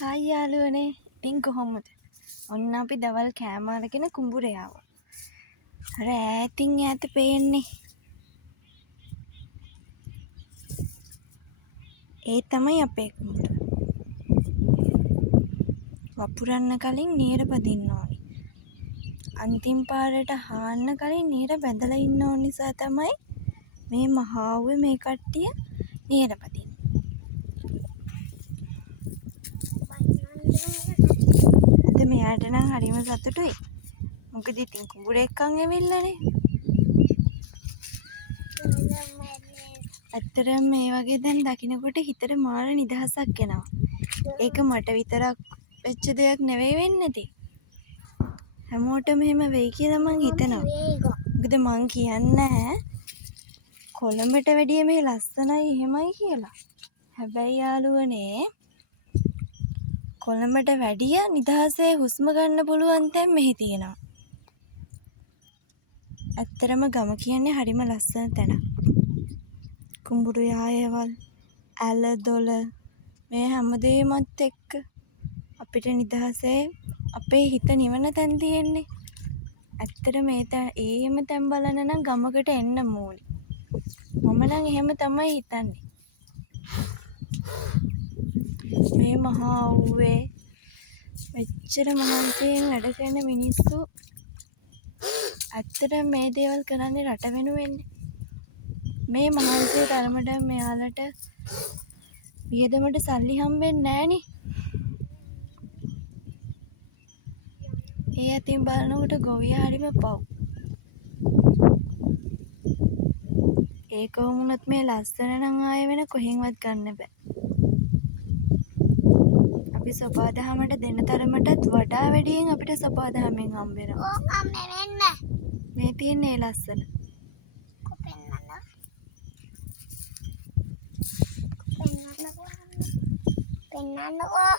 Hi යාළුවනේ. ඉතින් කොහොමද? ඔන්න අපි දවල් කෑම අරගෙන කුඹුරේ ආවා. අර ඈතින් ඈත පේන්නේ. ඒ තමයි අපේ කුඹුර. වපුරන්න කලින් නියර පදින්න ඕනි. අන්තිම පාරට හාන්න කලින් නියර බැඳලා ඉන්න ඕන නිසා තමයි මේ මහාව්වේ මේ කට්ටිය නියර පදින්නේ. අද මෙයාට නම් හරිම සතුටුයි. මොකද ඉතින් කුඹුර එක්කන් ඇවිල්ලානේ. ඇත්තටම මේ වගේ දැන් දකින්නකොට හිතට මාර නිදහසක් එනවා. ඒක මට විතරක් වෙච්ච දෙයක් නෙවෙයි වෙන්නේ. හැමෝටම එහෙම වෙයි කියලා මං හිතනවා. මොකද මං කියන්නේ කොළඹට වැඩිය මේ ලස්සනයි එහෙමයි කියලා. හැබැයි යාළුවනේ කොළඹට වැඩිය නිදහසේ හුස්ම ගන්න පුළුවන් තැන් මෙහි තියෙනවා. ඇත්තටම ගම කියන්නේ හරිම ලස්සන තැනක්. කුඹුරු යායවල්, ඇල දොල මේ හැමදේමත් එක්ක අපිට නිදහසේ අපේ හිත නිවන තැන් තියෙන්නේ. ඇත්තට මේ එහෙම තැන් බලන්න නම් ගමකට එන්න ඕනි. මම නම් එහෙම තමයි හිතන්නේ. මේ මහා ඌවේ මෙච්චර මහන්සියෙන් වැඩ කරන මිනිස්සු ඇත්තට මේ දේවල් කරන්නේ රට වෙනුවෙන්නේ. මේ මහන්සිය තරමට මෙයාලට වියදමට සල්ලි හම්බෙන්නේ නෑනේ. ඒ අතින් බලනකොට ගොවියා හරිම පව්. ඒක වුණත් මේ ලස්සන නම් ආයෙ වෙන කොහෙන්වත් ගන්න බෑ. අපි සබාදහමට දෙන තරමටත් වඩා වැඩියෙන් අපිට සබාදහමෙන් හම්බ වෙනවා. මේ තියෙන්නේ ලස්සන. පෙන්නන්නකෝ.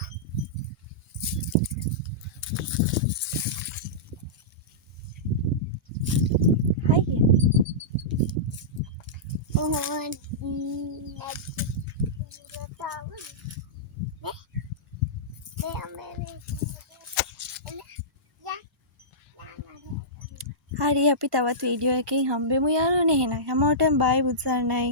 හයි. හරි අපි තවත් වීඩියෝ එකකින් හම්බෙමු යාළුවනේ එහෙනම්. හැමෝටම බයි බුත්සන්නයි.